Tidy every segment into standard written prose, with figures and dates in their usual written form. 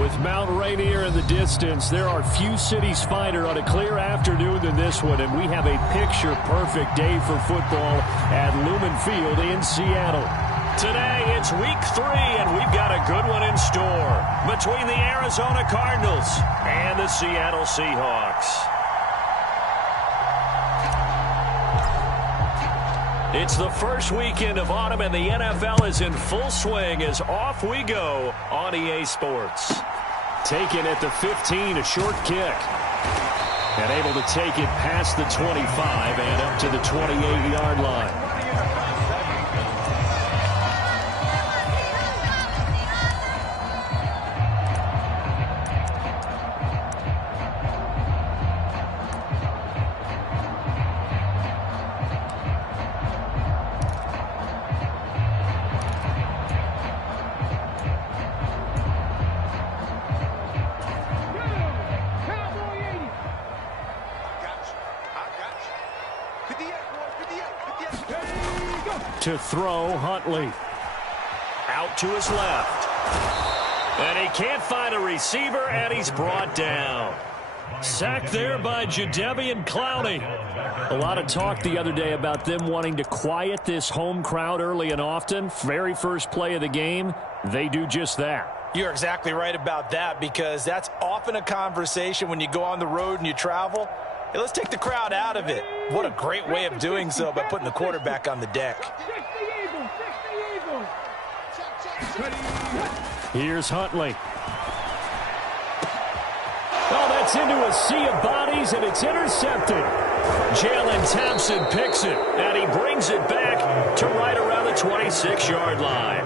With Mount Rainier in the distance, there are few cities finer on a clear afternoon than this one, and we have a picture-perfect day for football at Lumen Field in Seattle. Today, it's week 3, and we've got a good one in store between the Arizona Cardinals and the Seattle Seahawks. It's the first weekend of autumn, and the NFL is in full swing as off we go on EA Sports. Taken at the 15, a short kick. And able to take it past the 25 and up to the 28-yard line. To throw, Huntley. Out to his left. And he can't find a receiver, and he's brought down. Sacked there by Jadeveon Clowney. A lot of talk the other day about them wanting to quiet this home crowd early and often. Very first play of the game, they do just that. You're exactly right about that, because that's often a conversation when you go on the road and you travel. Hey, let's take the crowd out of it. What a great way of doing so by putting the quarterback on the deck. Here's Huntley. Oh, that's into a sea of bodies, and it's intercepted. Jalen Thompson picks it, and he brings it back to right around the 26-yard line.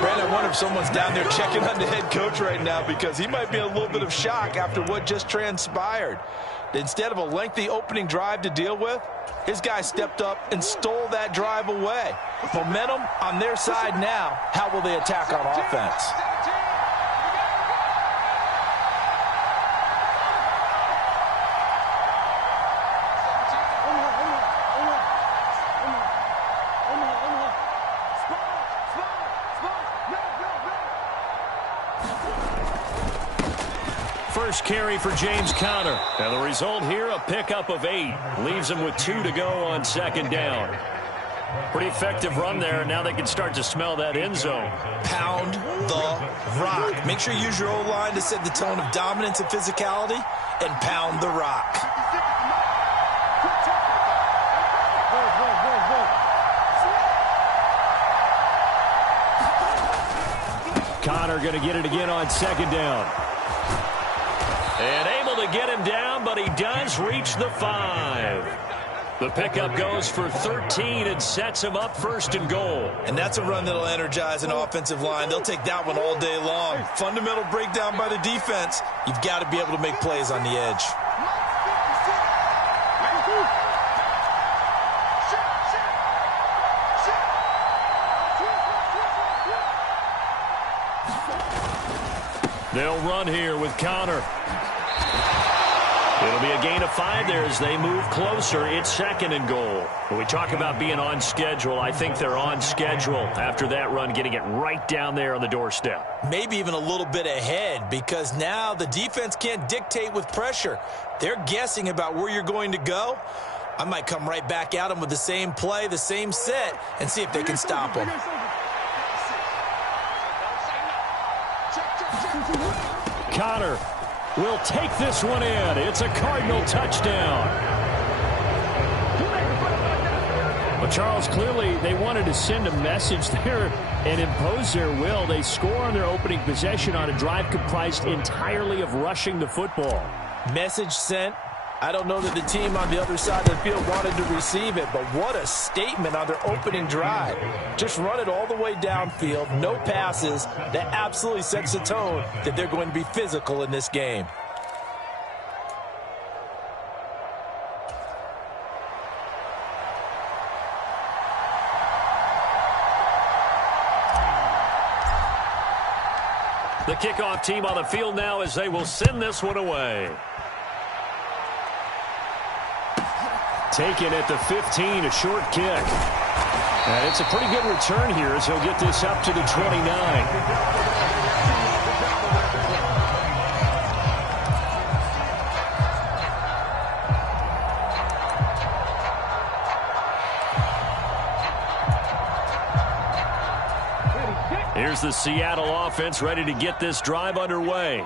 Brandon, I wonder if someone's down there checking on the head coach right now, because he might be in a little bit of shock after what just transpired. Instead of a lengthy opening drive to deal with, his guy stepped up and stole that drive away. Momentum on their side now. How will they attack on offense? First carry for James Conner. And the result here, a pickup of 8. Leaves him with 2 to go on second down. Pretty effective run there, and now they can start to smell that end zone. Pound the rock. Make sure you use your O-line to set the tone of dominance and physicality, and pound the rock. Conner going to get it again on second down. And able to get him down, but he does reach the 5. The pickup goes for 13 and sets him up first and goal. And that's a run that'll energize an offensive line. They'll take that one all day long. Fundamental breakdown by the defense. You've got to be able to make plays on the edge. They'll run here with Conner. It'll be a gain of 5 there as they move closer. It's second and goal. When we talk about being on schedule, I think they're on schedule after that run, getting it right down there on the doorstep. Maybe even a little bit ahead, because now the defense can't dictate with pressure. They're guessing about where you're going to go. I might come right back at them with the same play, the same set, and see if they can stop them. Conner will take this one in. It's a Cardinal touchdown. Well, Charles, clearly they wanted to send a message there and impose their will. They score on their opening possession on a drive comprised entirely of rushing the football. Message sent. I don't know that the team on the other side of the field wanted to receive it, but what a statement on their opening drive. Just run it all the way downfield, no passes. That absolutely sets the tone that they're going to be physical in this game. The kickoff team on the field now as they will send this one away. Taken at the 15, a short kick. And it's a pretty good return here as he'll get this up to the 29. Here's the Seattle offense ready to get this drive underway.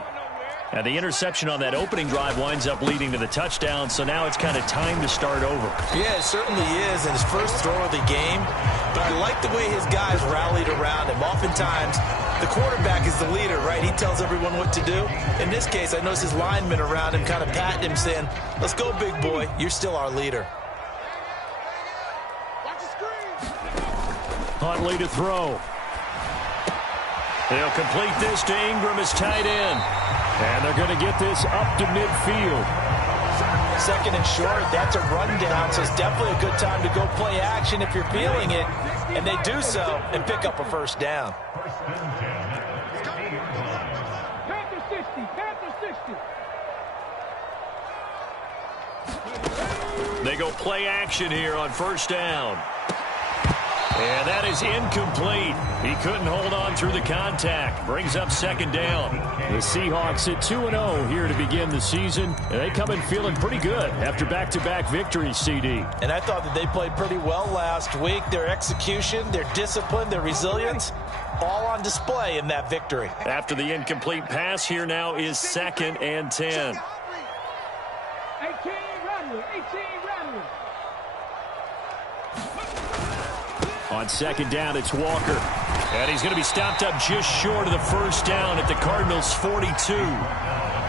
And the interception on that opening drive winds up leading to the touchdown, so now it's kind of time to start over. Yeah, it certainly is, and his first throw of the game. But I like the way his guys rallied around him. Oftentimes, the quarterback is the leader, right? He tells everyone what to do. In this case, I noticed his linemen around him kind of patting him, saying, let's go, big boy. You're still our leader. Huntley to throw. They'll complete this to Ingram as tight end. And they're going to get this up to midfield. Second and short, that's a rundown, so it's definitely a good time to go play action if you're feeling it. And they do so and pick up a first down. Panther 60, Panther 60. They go play action here on first down. And that is incomplete. He couldn't hold on through the contact. Brings up second down. The Seahawks at 2-0 here to begin the season. And they come in feeling pretty good after back-to-back victories, CD. And I thought that they played pretty well last week. Their execution, their discipline, their resilience, all on display in that victory. After the incomplete pass, here now is 2nd and 10. 18 Rattler, 18 Rattler. On second down, it's Walker. And he's going to be stopped up just short of the first down at the Cardinals' 42.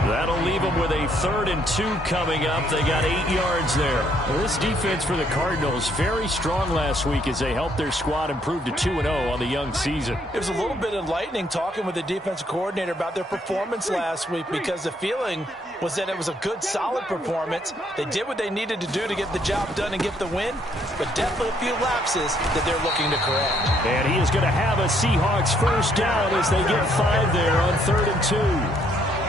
That'll leave them with a 3rd and 2 coming up. They got 8 yards there. Well, this defense for the Cardinals, very strong last week as they helped their squad improve to 2-0 on the young season. It was a little bit enlightening talking with the defensive coordinator about their performance last week, because the feeling was that it was a good, solid performance. They did what they needed to do to get the job done and get the win, but definitely a few lapses that they're looking to correct. And he is going to have a Seahawks first down as they get 5 there on 3rd and 2.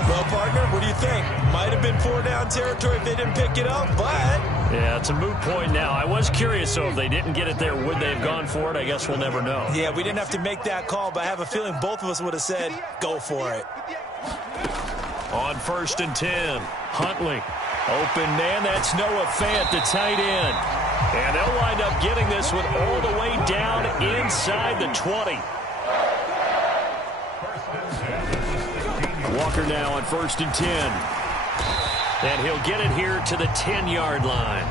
Well, partner, what do you think? Might have been 4-down territory if they didn't pick it up, but... Yeah, it's a moot point now. I was curious, so if they didn't get it there, would they have gone for it? I guess we'll never know. Yeah, we didn't have to make that call, but I have a feeling both of us would have said, go for it. On 1st and 10, Huntley. Open man, that's Noah Fant, the tight end. And they'll wind up getting this one all the way down inside the 20. Walker now on 1st and 10. And he'll get it here to the 10-yard line.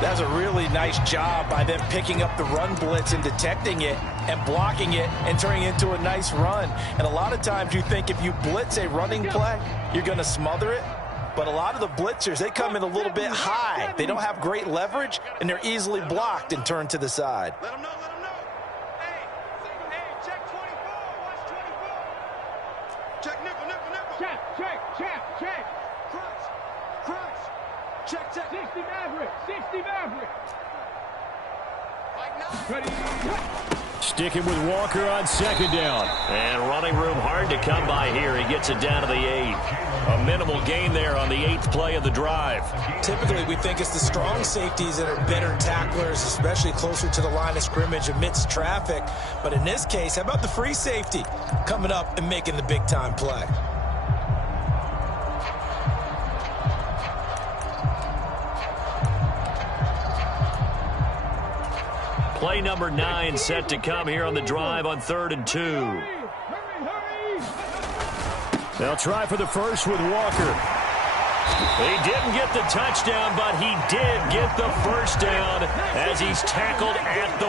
That's a really nice job by them picking up the run blitz and detecting it and blocking it and turning it into a nice run. And a lot of times you think if you blitz a running play, you're going to smother it. But a lot of the blitzers, they come in a little bit high. They don't have great leverage, and they're easily blocked and turned to the side. Let them know, let them know. Hey, check 24, watch 24. Check nickel, nickel, nickel. Check. Crunch. Check. 60 Maverick. Ready. Sticking with Walker on second down. And running room hard to come by here. He gets it down to the 8. A minimal gain there on the 8th play of the drive. Typically, we think it's the strong safeties that are better tacklers, especially closer to the line of scrimmage amidst traffic. But in this case, how about the free safety coming up and making the big-time play? Play number 9 set to come here on the drive on 3rd and 2. They'll try for the first with Walker. He didn't get the touchdown, but he did get the first down as he's tackled at the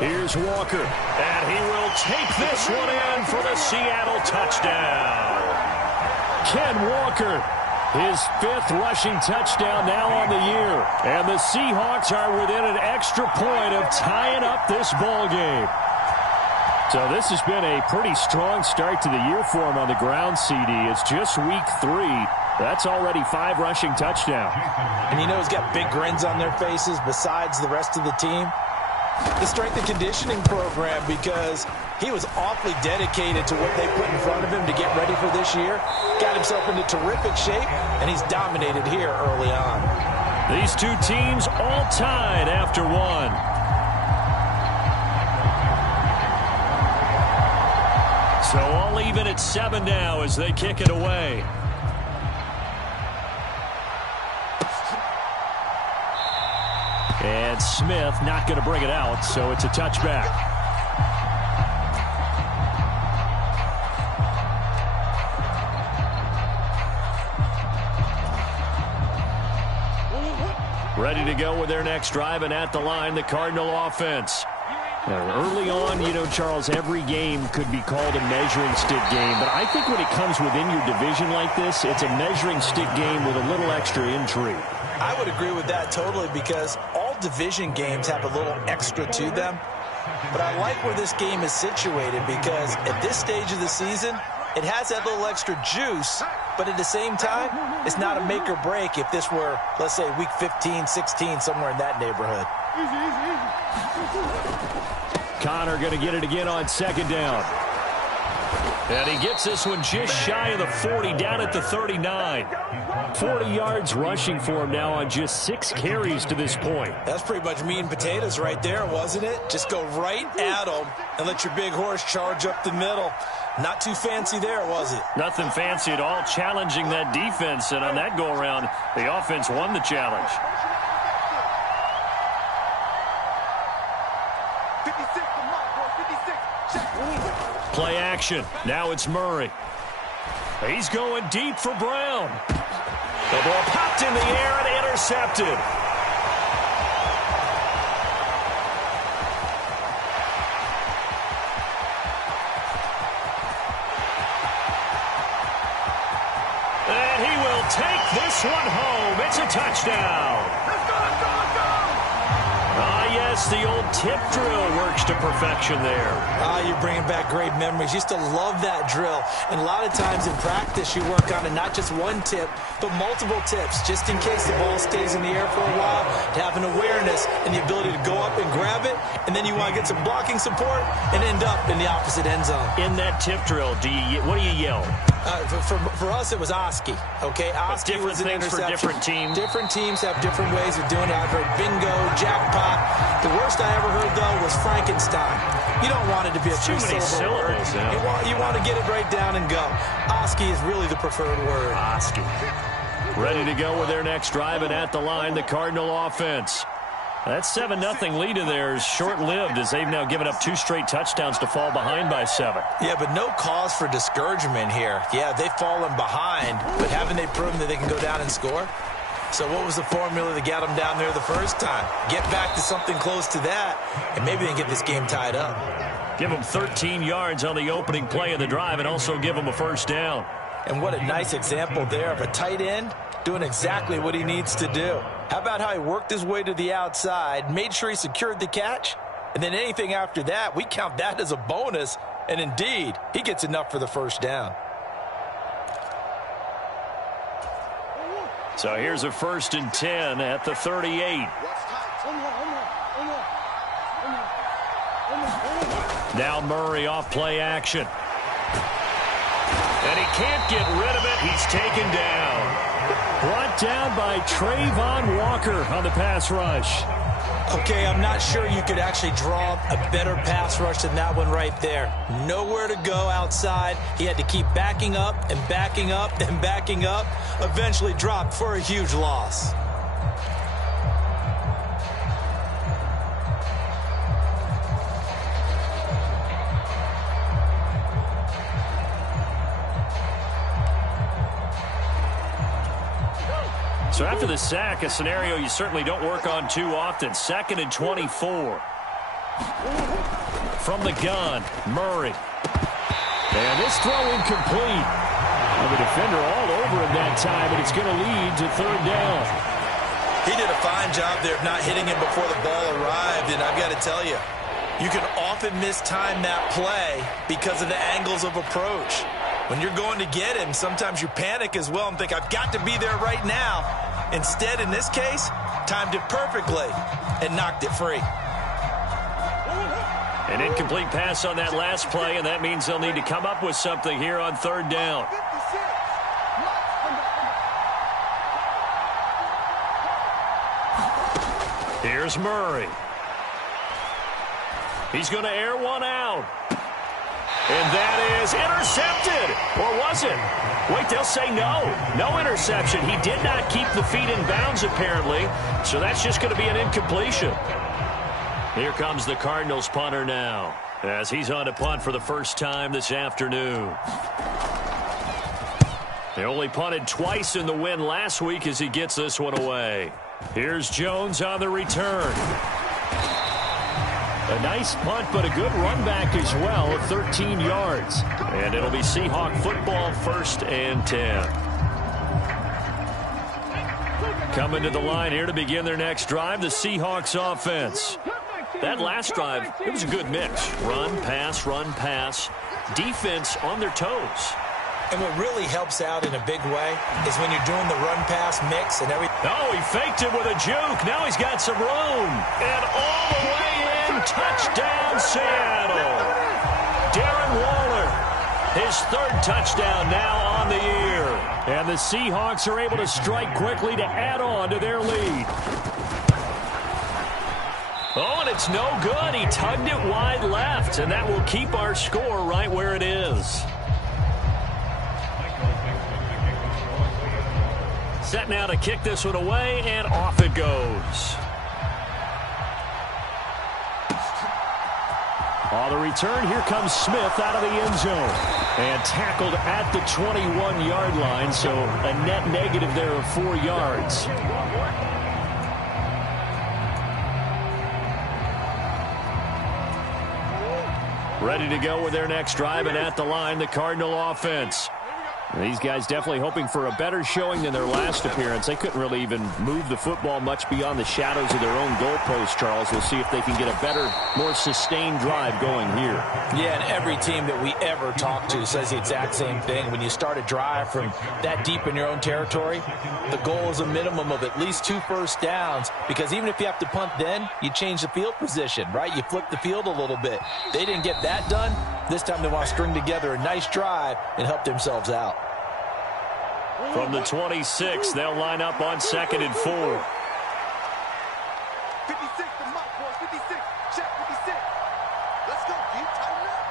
1. Here's Walker, and he will take this one in for the Seattle touchdown. Ken Walker, his 5th rushing touchdown now on the year. And the Seahawks are within an extra point of tying up this ball game. So this has been a pretty strong start to the year for him on the ground, CD. It's just week 3. That's already 5 rushing touchdowns. And you know he's got big grins on their faces besides the rest of the team. The strength and conditioning program, because he was awfully dedicated to what they put in front of him to get ready for this year. Got himself into terrific shape, and he's dominated here early on. These two teams all tied after 1. So all even at 7 now as they kick it away. And Smith not going to bring it out, so it's a touchback. Ready to go with their next drive, and at the line, the Cardinal offense. Early on, you know, Charles, every game could be called a measuring stick game. But I think when it comes within your division like this, it's a measuring stick game with a little extra intrigue. I would agree with that totally, because all division games have a little extra to them. But I like where this game is situated, because at this stage of the season, it has that little extra juice. But at the same time, it's not a make or break if this were, let's say, week 15, 16, somewhere in that neighborhood. Connor going to get it again on second down. And he gets this one just shy of the 40, down at the 39. 40 yards rushing for him now on just 6 carries to this point. That's pretty much meat and potatoes right there, wasn't it? Just go right at them and let your big horse charge up the middle. Not too fancy there, was it? Nothing fancy at all, challenging that defense. And on that go-around, the offense won the challenge. 56, the mark, boy, 56. Check. Play action. Now it's Murray. He's going deep for Brown. The ball popped in the air and intercepted. And he will take this one home. It's a touchdown. Let's go, let's go, let's go. Ah, yes, the old tip drill works to perfection there. You're bringing back great memories. Used to love that drill. And a lot of times in practice, you work on it, not just one tip, but multiple tips, just in case the ball stays in the air for a while, to have an awareness and the ability to go up and grab it, and then you want to get some blocking support and end up in the opposite end zone. In that tip drill, what do you yell? For us, it was Oski. Okay, Oski was an things interception. for different teams. Different teams have different ways of doing it. I've heard bingo, jackpot. The worst I ever heard, though, was Frankenstein. You don't want it to be a too many syllables. Yeah. You want to get it right down and go. Oski is really the preferred word. Oski. Ready to go with their next drive, and at the line, the Cardinal offense. That 7-0 lead of theirs short-lived, as they've now given up 2 straight touchdowns to fall behind by 7. Yeah, but no cause for discouragement here. Yeah, they've fallen behind, but haven't they proven that they can go down and score? So what was the formula that got them down there the first time? Get back to something close to that, and maybe they can get this game tied up. Give them 13 yards on the opening play of the drive, and also give them a first down. And what a nice example there of a tight end doing exactly what he needs to do. How about how he worked his way to the outside, made sure he secured the catch, and then anything after that, we count that as a bonus, and indeed, he gets enough for the first down. So here's a 1st and 10 at the 38. Now Murray off play action. And he can't get rid of it. He's taken down. Brought down by Trayvon Walker on the pass rush. Okay, I'm not sure you could actually draw a better pass rush than that one right there. Nowhere to go outside. He had to keep backing up and backing up and backing up. Eventually dropped for a huge loss. So after the sack, a scenario you certainly don't work on too often. 2nd and 24. From the gun, Murray. And this throw incomplete. The defender all over him that time, but it's going to lead to 3rd down. He did a fine job there of not hitting him before the ball arrived, and I've got to tell you, you can often mistime that play because of the angles of approach. When you're going to get him, sometimes you panic as well and think, I've got to be there right now. Instead, in this case, timed it perfectly and knocked it free. An incomplete pass on that last play, and that means they'll need to come up with something here on 3rd down. Here's Murray. He's going to air one out. And that is intercepted. Or was it? Wait, they'll say no. No interception. He did not keep the feet in bounds, apparently. So that's just going to be an incompletion. Here comes the Cardinals punter now, as he's on to punt for the first time this afternoon. They only punted twice in the win last week as he gets this one away. Here's Jones on the return. A nice punt, but a good run back as well of 13 yards. And it'll be Seahawk football, 1st and 10. Coming to the line here to begin their next drive, the Seahawks offense. That last drive, it was a good mix. Run, pass, defense on their toes. And what really helps out in a big way is when you're doing the run-pass mix and everything. Oh, he faked it with a juke. Now he's got some room. And all the way in, touchdown Seattle. Darren Waller, his 3rd touchdown now on the year. And the Seahawks are able to strike quickly to add on to their lead. Oh, and it's no good. He tugged it wide left, and that will keep our score right where it is. Set now to kick this one away, and off it goes. On the return, here comes Smith out of the end zone. And tackled at the 21-yard line, so a net negative there of 4 yards. Ready to go with their next drive, and at the line, the Cardinal offense. These guys definitely hoping for a better showing than their last appearance. They couldn't really even move the football much beyond the shadows of their own goalpost, Charles. We'll see if they can get a better, more sustained drive going here. Yeah, and every team that we ever talk to says the exact same thing. When you start a drive from that deep in your own territory, the goal is a minimum of at least 2 first downs, because even if you have to punt then, you change the field position, right? You flip the field a little bit. They didn't get that done. This time they want to string together a nice drive and help themselves out. From the 26, they'll line up on 2nd and 4. 56, the mark, boys. 56. Check 56. Let's go, deep, tighten up.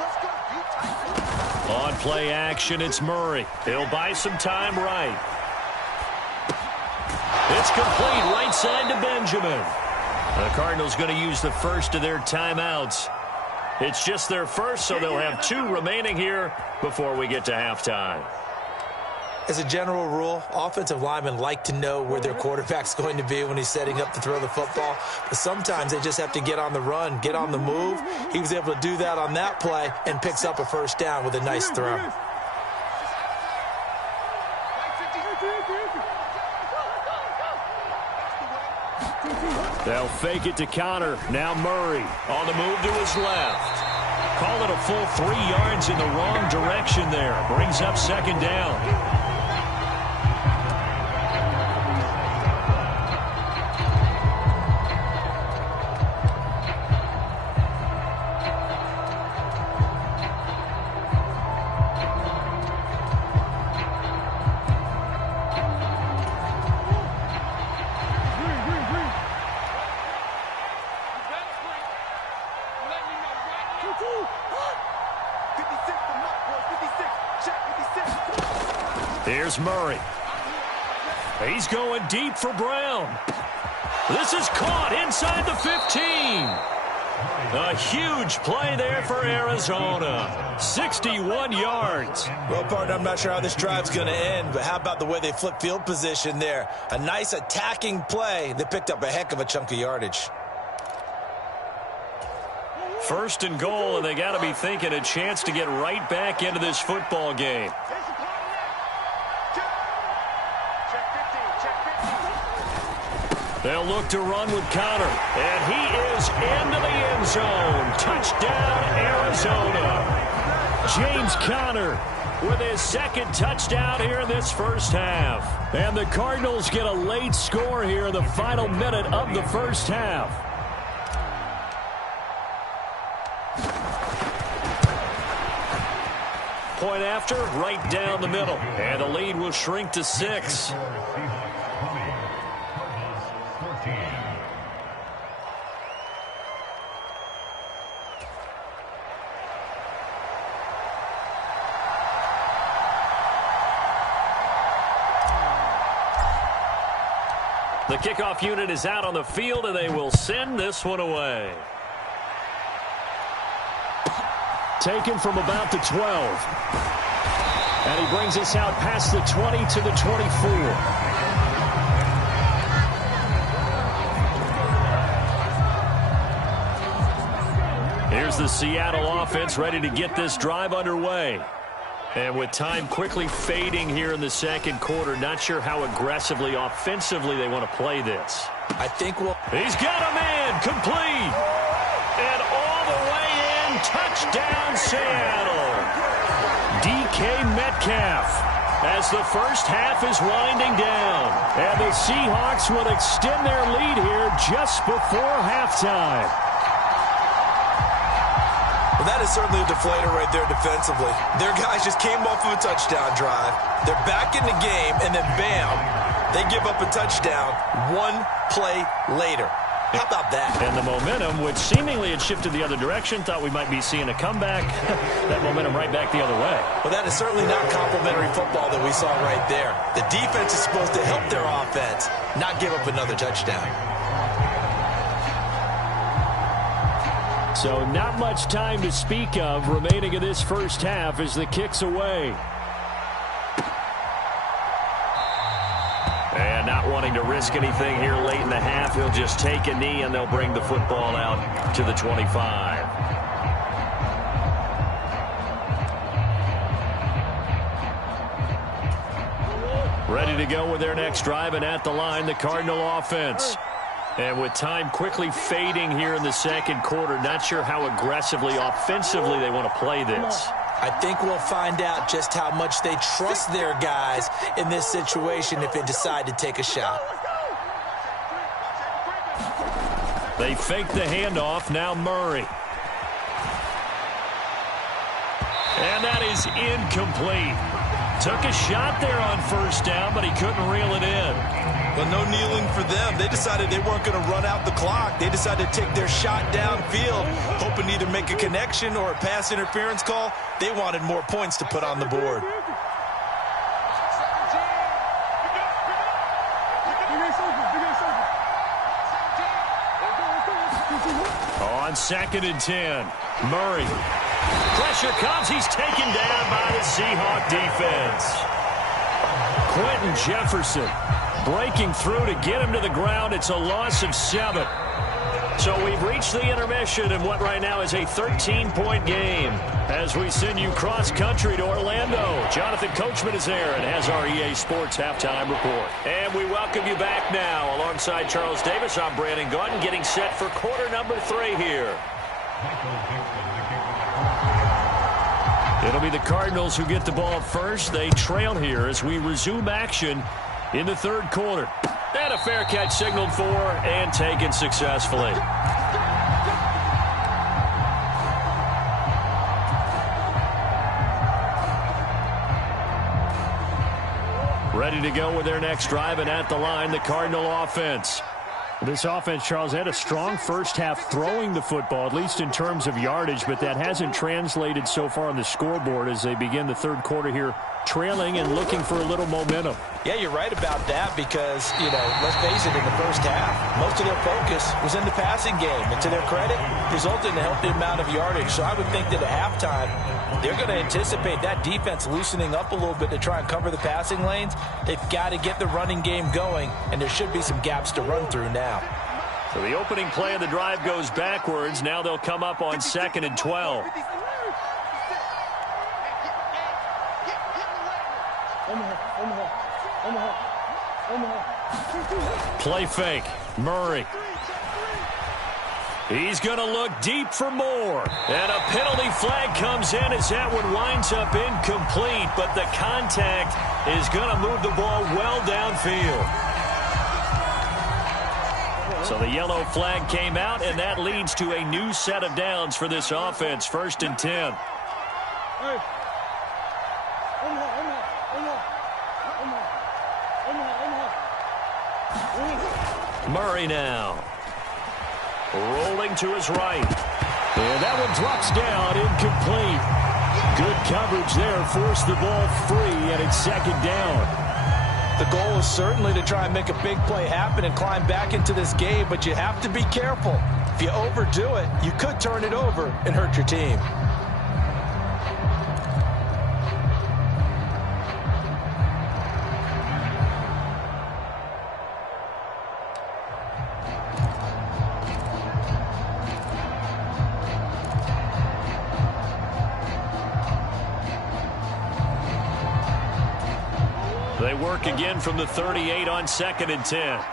Let's go, deep, tighten up. On play action, it's Murray. He'll buy some time right. It's complete right side to Benjamin. The Cardinals going to use the first of their timeouts. It's just their first, so they'll have 2 remaining here before we get to halftime. As a general rule, offensive linemen like to know where their quarterback's going to be when he's setting up to throw the football. But sometimes they just have to get on the run, get on the move. He was able to do that on that play and picks up a first down with a nice throw. They'll fake it to Connor. Now Murray on the move to his left. Call it a full 3 yards in the wrong direction there. Brings up 2nd down. Here's Murray. He's going deep for Brown. This is caught inside the 15. A huge play there for Arizona. 61 yards. Well, partner, I'm not sure how this drive's going to end, but how about the way they flip field position there? A nice attacking play. They picked up a heck of a chunk of yardage. 1st and goal, and they got to be thinking a chance to get right back into this football game. They'll look to run with Connor, and he is into the end zone. Touchdown, Arizona. James Conner with his 2nd touchdown here in this first half. And the Cardinals get a late score here in the final minute of the first half. Point after, right down the middle. And the lead will shrink to 6. The kickoff unit is out on the field, and they will send this one away. Taken from about the 12. And he brings us out past the 20 to the 24. Here's the Seattle offense ready to get this drive underway. And with time quickly fading here in the second quarter, not sure how aggressively, offensively they want to play this. I think we'll... He's got a man, complete. And all the way in, touchdown Seattle. DK Metcalf as the first half is winding down. And the Seahawks will extend their lead here just before halftime. Well, that is certainly a deflator right there defensively. Their guys just came off of a touchdown drive. They're back in the game, and then bam, they give up a touchdown one play later. How about that? And the momentum, which seemingly had shifted the other direction, thought we might be seeing a comeback. That momentum right back the other way. Well, that is certainly not complimentary football that we saw right there. The defense is supposed to help their offense, not give up another touchdown. So not much time to speak of remaining in this first half as the kick's away. And not wanting to risk anything here late in the half, he'll just take a knee and they'll bring the football out to the 25. Ready to go with their next drive, and at the line, the Cardinal offense. And with time quickly fading here in the second quarter, not sure how aggressively, offensively they want to play this. I think we'll find out just how much they trust their guys in this situation if they decide to take a shot. They fake the handoff, now Murray. And that is incomplete. Took a shot there on first down, but he couldn't reel it in. Well, no kneeling for them. They decided they weren't going to run out the clock. They decided to take their shot downfield, hoping to either make a connection or a pass interference call. They wanted more points to put on the board. On 2nd and 10, Murray. Pressure comes. He's taken down by the Seahawk defense. Quentin Jefferson breaking through to get him to the ground. It's a loss of 7. So we've reached the intermission in what right now is a 13-point game as we send you cross-country to Orlando. Jonathan Coachman is there and has our EA Sports halftime report. And we welcome you back now. Alongside Charles Davis, I'm Brandon Gaudin, getting set for quarter number 3 here. It'll be the Cardinals who get the ball first. They trail here as we resume action in the third quarter. And a fair catch signaled for and taken successfully. Ready to go with their next drive, and at the line, the Cardinal offense. This offense, Charles, had a strong first half throwing the football, at least in terms of yardage, but that hasn't translated so far on the scoreboard as they begin the third quarter here, trailing and looking for a little momentum. Yeah, you're right about that because, you know, let's face it, in the first half, most of their focus was in the passing game. And to their credit, resulted in a healthy amount of yardage. So I would think that at halftime, they're going to anticipate that defense loosening up a little bit to try and cover the passing lanes. They've got to get the running game going, and there should be some gaps to run through now. So the opening play of the drive goes backwards. Now they'll come up on 2nd and 12. Play fake. Murray. He's going to look deep for more. And a penalty flag comes in as that one winds up incomplete. But the contact is going to move the ball well downfield. So the yellow flag came out, and that leads to a new set of downs for this offense. 1st and 10. Murray now. Rolling to his right. And that one drops down, incomplete. Good coverage there, forced the ball free, and it's 2nd down. The goal is certainly to try and make a big play happen and climb back into this game, but you have to be careful. If you overdo it, you could turn it over and hurt your team. They work again from the 38 on 2nd and 10.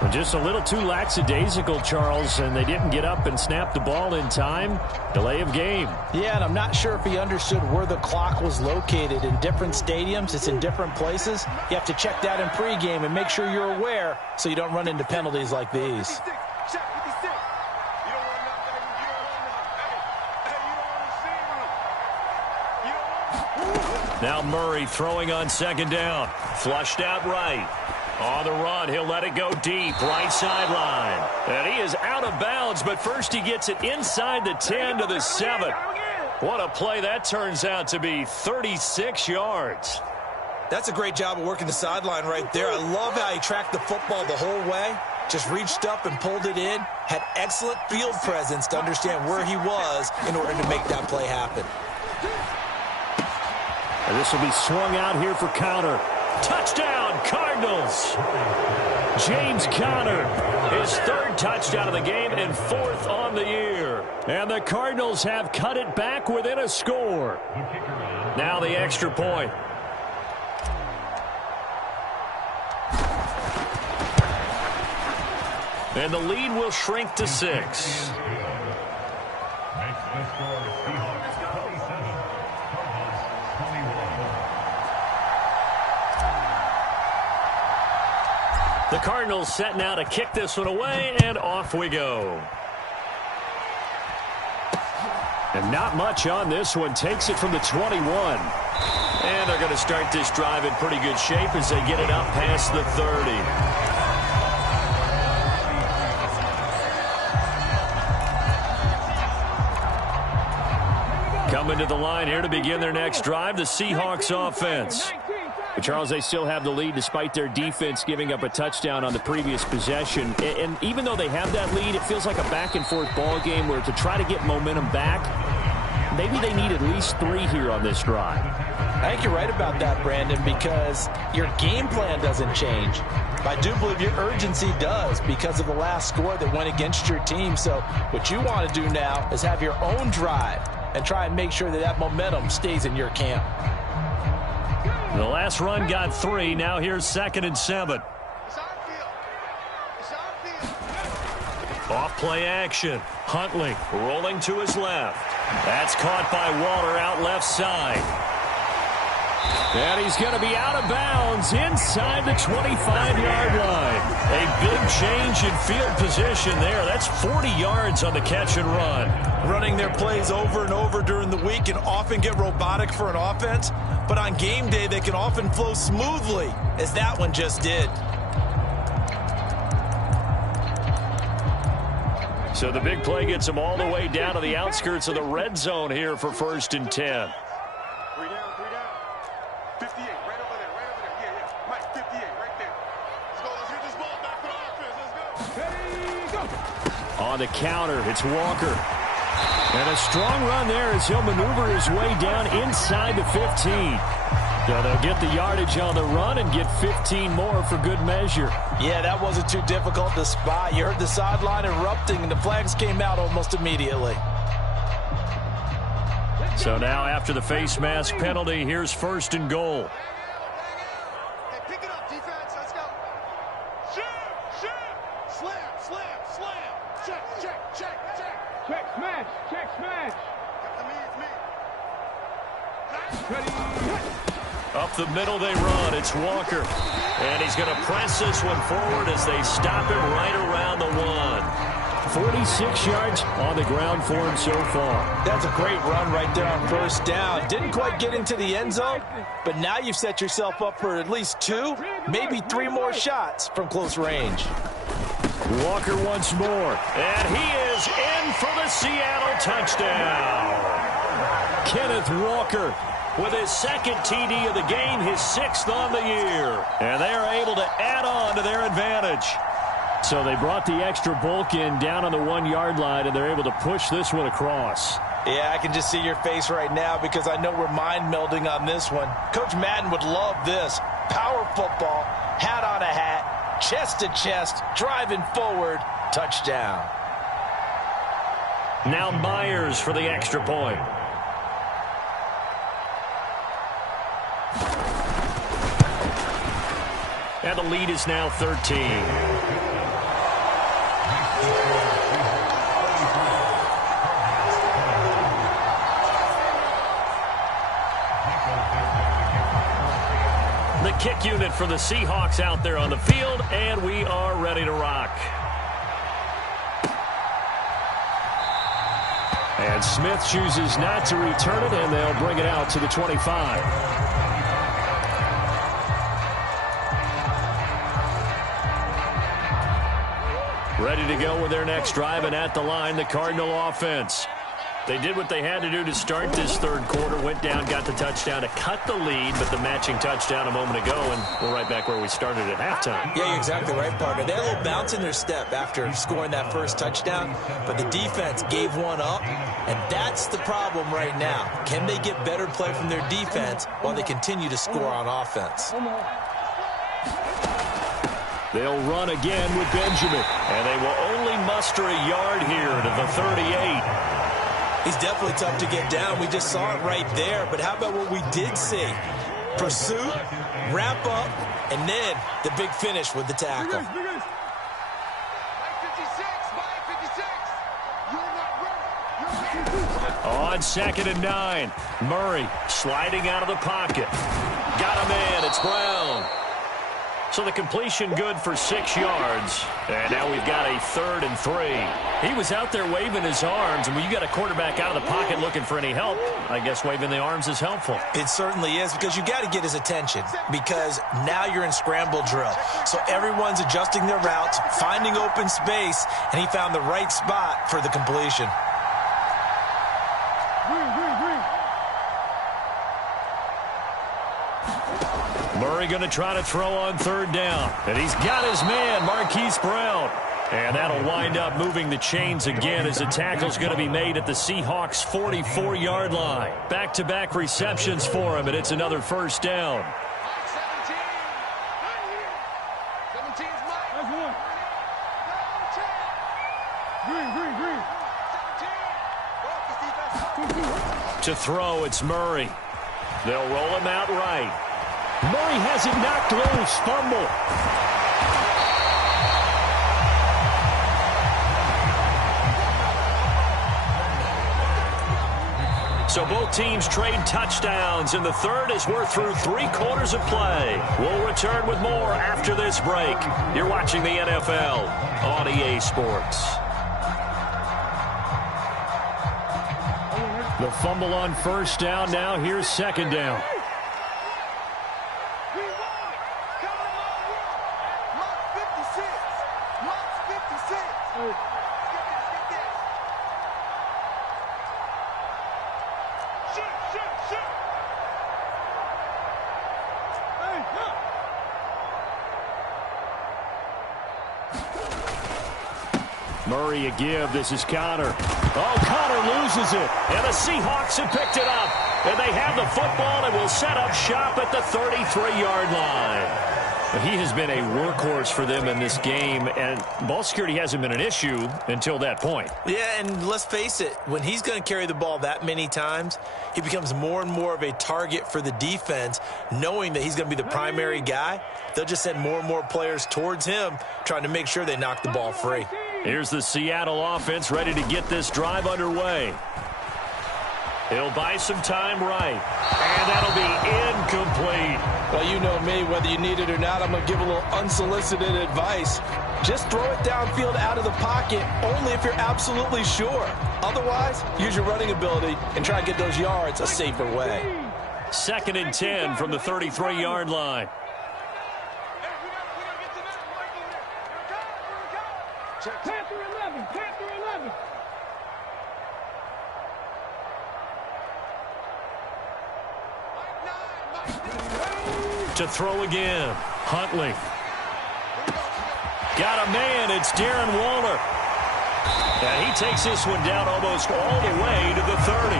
Well, just a little too lackadaisical, Charles, and they didn't get up and snap the ball in time. Delay of game. Yeah, and I'm not sure if he understood where the clock was located. In different stadiums, it's in different places. You have to check that in pregame and make sure you're aware so you don't run into penalties like these. Now Murray throwing on 2nd down. Flushed out right. On the run, he'll let it go deep, right sideline. And he is out of bounds, but first he gets it inside the 10 to the 7. What a play that turns out to be, 36 yards. That's a great job of working the sideline right there. I love how he tracked the football the whole way. Just reached up and pulled it in. Had excellent field presence to understand where he was in order to make that play happen. And this will be swung out here for Conner. Touchdown, Cardinals. James Conner, his 3rd touchdown of the game and 4th on the year. And the Cardinals have cut it back within a score. Now the extra point. And the lead will shrink to 6. The Cardinals set now to kick this one away, and off we go. And not much on this one. Takes it from the 21. And they're going to start this drive in pretty good shape as they get it up past the 30. Coming to the line here to begin their next drive, the Seahawks offense. But Charles, they still have the lead despite their defense giving up a touchdown on the previous possession. And even though they have that lead, it feels like a back-and-forth ball game where to try to get momentum back, maybe they need at least 3 here on this drive. I think you're right about that, Brandon, because your game plan doesn't change. I do believe your urgency does because of the last score that went against your team. So what you want to do now is have your own drive and try and make sure that that momentum stays in your camp. The last run got 3. Now here's 2nd and 7. Off play action. Huntley rolling to his left. That's caught by Waller out left side. And he's going to be out of bounds inside the 25-yard line. A big change in field position there. That's 40 yards on the catch and run. Running their plays over and over during the week can often get robotic for an offense, but on game day they can often flow smoothly, as that one just did. So the big play gets them all the way down to the outskirts of the red zone here for 1st and 10. 3 down. 58, right over there. Yeah. Mike, 58, right there. Let's get this ball back for the offense. Let's go. On the counter, it's Walker. And a strong run there as he'll maneuver his way down inside the 15. So they'll get the yardage on the run and get 15 more for good measure. Yeah, that wasn't too difficult to spot. You heard the sideline erupting, and the flags came out almost immediately. So now after the face mask penalty, here's 1st and goal. Hey, pick it up, defense. Let's go. Shoot. Slam. Check. Check, smash. Got the me. Up the middle they run. It's Walker. And he's going to press this one forward as they stop him right around the 1. 46 yards on the ground for him so far. That's a great run right there on 1st down. Didn't quite get into the end zone, but now you've set yourself up for at least 2, maybe 3 more shots from close range. Walker once more. And he is in for the Seattle touchdown. Kenneth Walker with his second TD of the game, his 6th on the year. And they are able to add on to their advantage. So they brought the extra bulk in down on the 1-yard line, and they're able to push this one across. Yeah, I can just see your face right now because I know we're mind melding on this one. Coach Madden would love this. Power football, hat on a hat, chest to chest, driving forward, touchdown. Now Myers for the extra point. And the lead is now 13. The kick unit for the Seahawks out there on the field, and we are ready to rock. And Smith chooses not to return it, and they'll bring it out to the 25. Ready to go with their next drive, and at the line, the Cardinal offense. They did what they had to do to start this third quarter, went down, got the touchdown to cut the lead, but the matching touchdown a moment ago, and we're right back where we started at halftime. Yeah, you're exactly right, partner. They had a little bounce in their step after scoring that first touchdown, but the defense gave one up, and that's the problem right now. Can they get better play from their defense while they continue to score on offense? They'll run again with Benjamin, and they will only muster a yard here to the 38. He's definitely tough to get down. We just saw it right there. But how about what we did see? Pursuit, wrap up, and then the big finish with the tackle. On 2nd and 9, Murray sliding out of the pocket. Got a man. It's Brown. So the completion good for 6 yards. And now we've got a 3rd and 3. He was out there waving his arms, and when you got a quarterback out of the pocket looking for any help, I guess waving the arms is helpful. It certainly is, because you got to get his attention, because now you're in scramble drill. So everyone's adjusting their routes, finding open space, and he found the right spot for the completion. Murray going to try to throw on 3rd down. And he's got his man, Marquise Brown. And that'll wind up moving the chains again as the tackle's going to be made at the Seahawks' 44-yard line. Back-to-back receptions for him, and it's another 1st down. To throw, it's Murray. They'll roll him out right. Murray has it knocked loose. Fumble. So both teams trade touchdowns in the third as we're through 3 quarters of play. We'll return with more after this break. You're watching the NFL on EA Sports. The fumble on 1st down. Now here's 2nd down. Murray a give. This is Connor. Oh, Connor loses it. And the Seahawks have picked it up. And they have the football and will set up shop at the 33-yard line. He has been a workhorse for them in this game, and ball security hasn't been an issue until that point. Yeah, and let's face it, when he's going to carry the ball that many times, he becomes more and more of a target for the defense, knowing that he's going to be the primary guy. They'll just send more and more players towards him, trying to make sure they knock the ball free. Here's the Seattle offense ready to get this drive underway. He'll buy some time right. And that'll be incomplete. Well, you know me, whether you need it or not, I'm going to give a little unsolicited advice. Just throw it downfield out of the pocket only if you're absolutely sure. Otherwise, use your running ability and try to get those yards a safer way. 2nd and 10 from the 33-yard line. Panther 11, Panther 11. To throw again. Huntley. Got a man. It's Darren Waller. And he takes this one down almost all the way to the 30.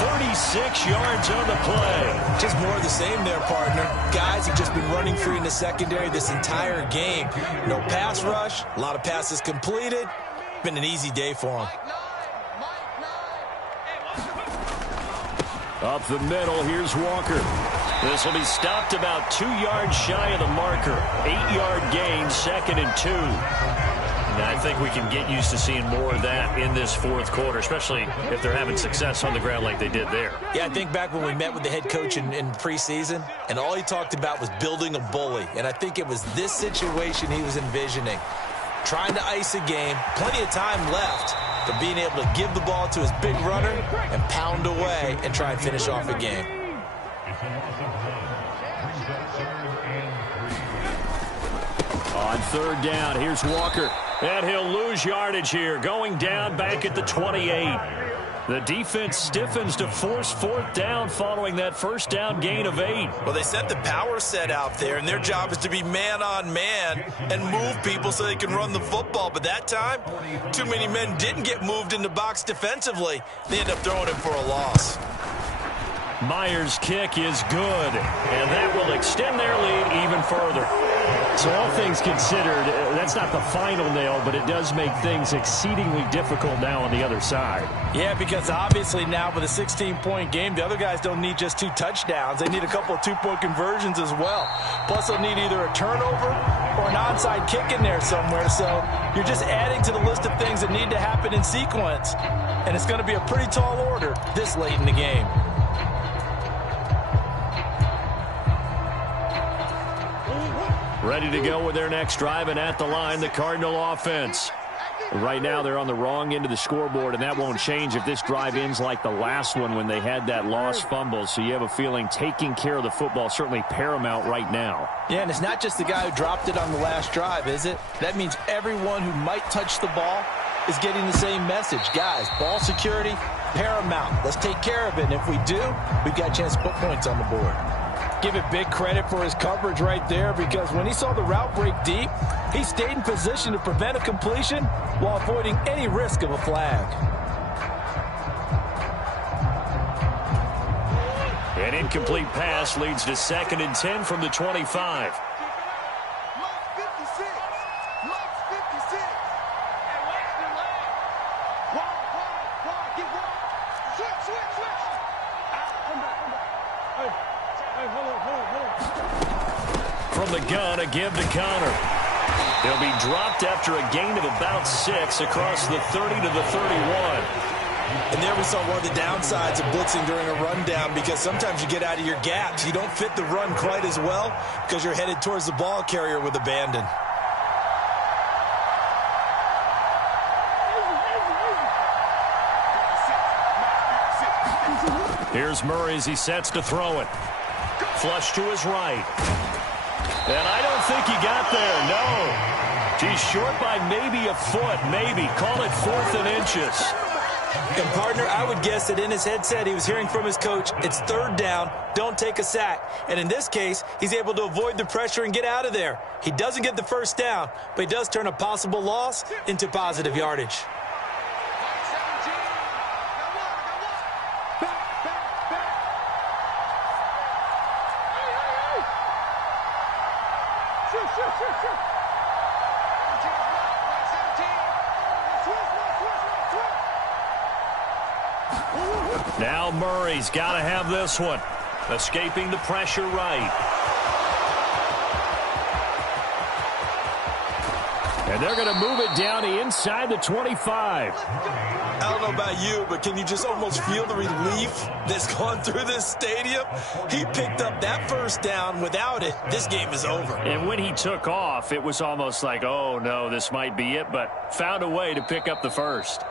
36 yards on the play. Just more of the same there, partner. Guys have just been running free in the secondary this entire game. No pass rush, a lot of passes completed. Been an easy day for them. Up the middle, here's Walker. This will be stopped about 2 yards shy of the marker. 8-yard gain, 2nd and 2. And I think we can get used to seeing more of that in this fourth quarter, especially if they're having success on the ground like they did there. Yeah, I think back when we met with the head coach in preseason, and all he talked about was building a bully. And I think it was this situation he was envisioning. Trying to ice a game, plenty of time left, but being able to give the ball to his big runner and pound away and try and finish off a game. On 3rd down, here's Walker. And he'll lose yardage here, going down back at the 28. The defense stiffens to force 4th down following that first down gain of 8. Well, they sent the power set out there, and their job is to be man-on-man and move people so they can run the football. But that time, too many men didn't get moved in the box defensively. They end up throwing it for a loss. Myers' kick is good, and that will extend their lead even further. So all things considered, that's not the final nail, but it does make things exceedingly difficult now on the other side. Yeah, because obviously now with a 16-point game, the other guys don't need just 2 touchdowns. They need a couple of 2-point conversions as well. Plus, they'll need either a turnover or an onside kick in there somewhere. So you're just adding to the list of things that need to happen in sequence. And it's going to be a pretty tall order this late in the game. Ready to go with their next drive, and at the line, the Cardinal offense. Right now, they're on the wrong end of the scoreboard, and that won't change if this drive ends like the last one when they had that lost fumble. So you have a feeling taking care of the football is certainly paramount right now. Yeah, and it's not just the guy who dropped it on the last drive, is it? That means everyone who might touch the ball is getting the same message. Guys, ball security, paramount. Let's take care of it, and if we do, we've got a chance to put points on the board. Give it big credit for his coverage right there, because when he saw the route break deep, he stayed in position to prevent a completion while avoiding any risk of a flag. An incomplete pass leads to 2nd and 10 from the 25. From the gun, a give to Connor. He'll be dropped after a gain of about 6 across the 30 to the 31. And there we saw one of the downsides of blitzing during a rundown, because sometimes you get out of your gaps. You don't fit the run quite as well because you're headed towards the ball carrier with abandon. Here's Murray as he sets to throw it. Flush to his right. And I don't think he got there, no. He's short by maybe a foot, maybe. Call it 4th and inches. And, partner, I would guess that in his headset he was hearing from his coach, it's 3rd down, don't take a sack. And in this case, he's able to avoid the pressure and get out of there. He doesn't get the first down, but he does turn a possible loss into positive yardage. Now Murray's got to have this one. Escaping the pressure right. And they're going to move it down to inside the 25. I don't know about you, but can you just almost feel the relief that's gone through this stadium? He picked up that first down. Without it, this game is over. And when he took off, it was almost like, oh, no, this might be it, but found a way to pick up the first.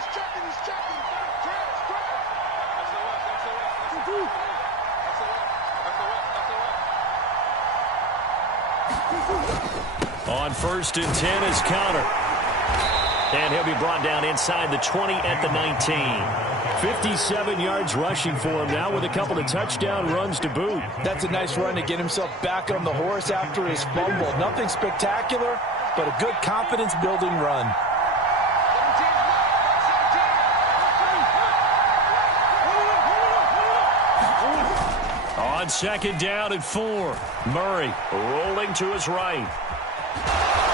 He's checking. Trans. That's the left. That's the left. On 1st and 10 is Counter. And he'll be brought down inside the 20 at the 19. 57 yards rushing for him now with a couple of touchdown runs to boot. That's a nice run to get himself back on the horse after his fumble. Nothing spectacular, but a good confidence-building run. On 2nd down and 4, Murray rolling to his right.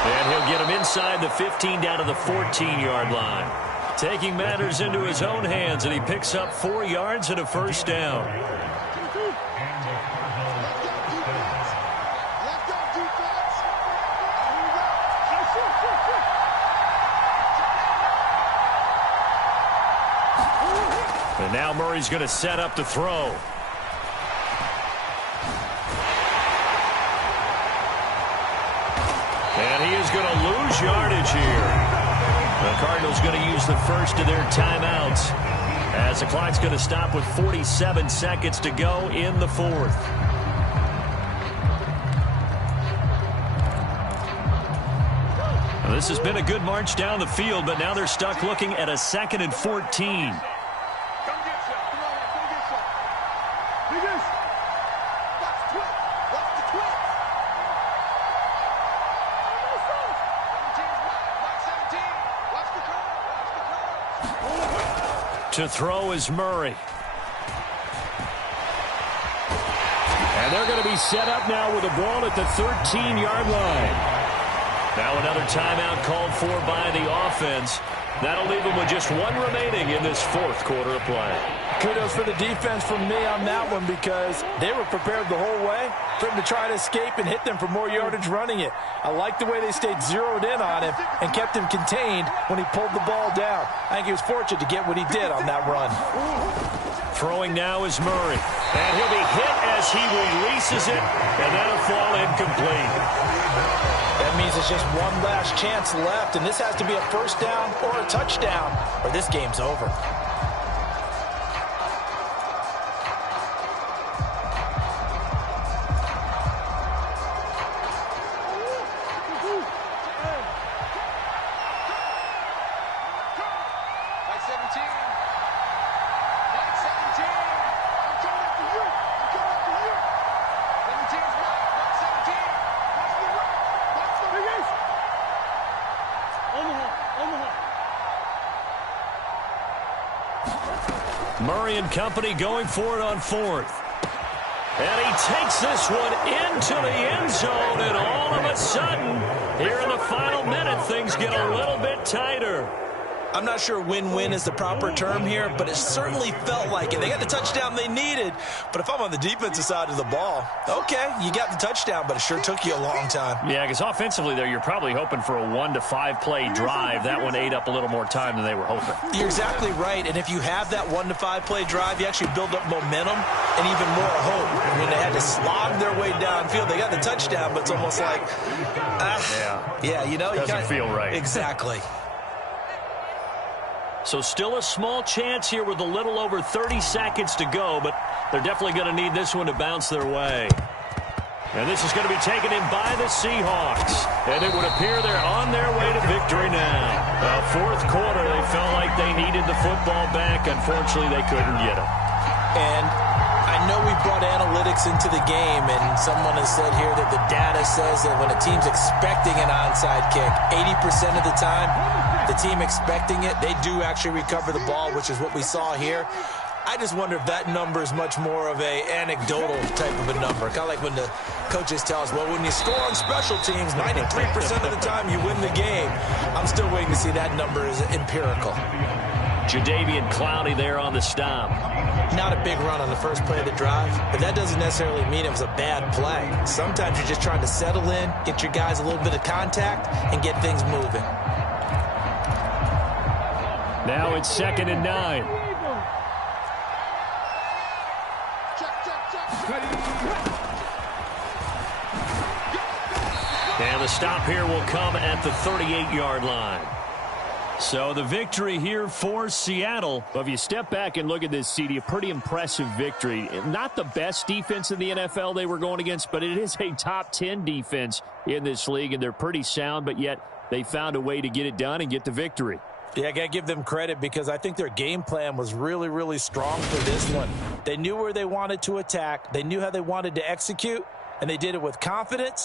And he'll get him inside the 15 down to the 14-yard line. Taking matters into his own hands, and he picks up 4 yards and a first down. And now Murray's going to set up the throw. And he is going to lose yardage here. The Cardinals going to use the first of their timeouts as the clock's going to stop with 47 seconds to go in the 4th. Now, this has been a good march down the field, but now they're stuck looking at a 2nd and 14. To throw is Murray. And they're going to be set up now with the ball at the 13-yard line. Now another timeout called for by the offense. That'll leave them with just 1 remaining in this 4th quarter of play. Kudos for the defense from me on that one because they were prepared the whole way for him to try to escape and hit them for more yardage running it. I like the way they stayed zeroed in on him and kept him contained when he pulled the ball down. I think he was fortunate to get what he did on that run. Throwing now is Murray. And he'll be hit as he releases it, and that'll fall incomplete. That means it's just one last chance left, and this has to be a first down or a touchdown, or this game's over. Murray and company going for it on 4th. And he takes this one into the end zone, and all of a sudden, here in the final minute, things get a little bit tighter. I'm not sure win-win is the proper term here, but it certainly felt like it. They got the touchdown they needed, but if I'm on the defensive side of the ball, okay, you got the touchdown, but it sure took you a long time. Yeah, because offensively there, you're probably hoping for a 1 to 5 play drive. That one ate up a little more time than they were hoping. You're exactly right, and if you have that 1 to 5 play drive, you actually build up momentum and even more hope. When they had to slog their way downfield, they got the touchdown, but it's almost like, yeah, you know, doesn't feel right. Exactly. So still a small chance here with a little over 30 seconds to go, but they're definitely going to need this one to bounce their way. And this is going to be taken in by the Seahawks. And it would appear they're on their way to victory now. Well, 4th quarter, they felt like they needed the football back. Unfortunately, they couldn't get it. And I know we brought analytics into the game, and someone has said here that the data says that when a team's expecting an onside kick, 80% of the time, the team expecting it, they do actually recover the ball, which is what we saw here. I just wonder if that number is much more of a anecdotal type of a number. Kind of like when the coaches tell us, well, when you score on special teams, 93% of the time you win the game. I'm still waiting to see that number is empirical. Jadeveon Clowney there on the stop. Not a big run on the first play of the drive, but that doesn't necessarily mean it was a bad play. Sometimes you're just trying to settle in, get your guys a little bit of contact, and get things moving. Now it's 2nd and 9. And the stop here will come at the 38-yard line. So the victory here for Seattle. Well, if you step back and look at this, CD, a pretty impressive victory. Not the best defense in the NFL they were going against, but it is a top 10 defense in this league, and they're pretty sound, but yet they found a way to get it done and get the victory. Yeah, I got to give them credit because I think their game plan was really, really strong for this one. They knew where they wanted to attack. They knew how they wanted to execute, and they did it with confidence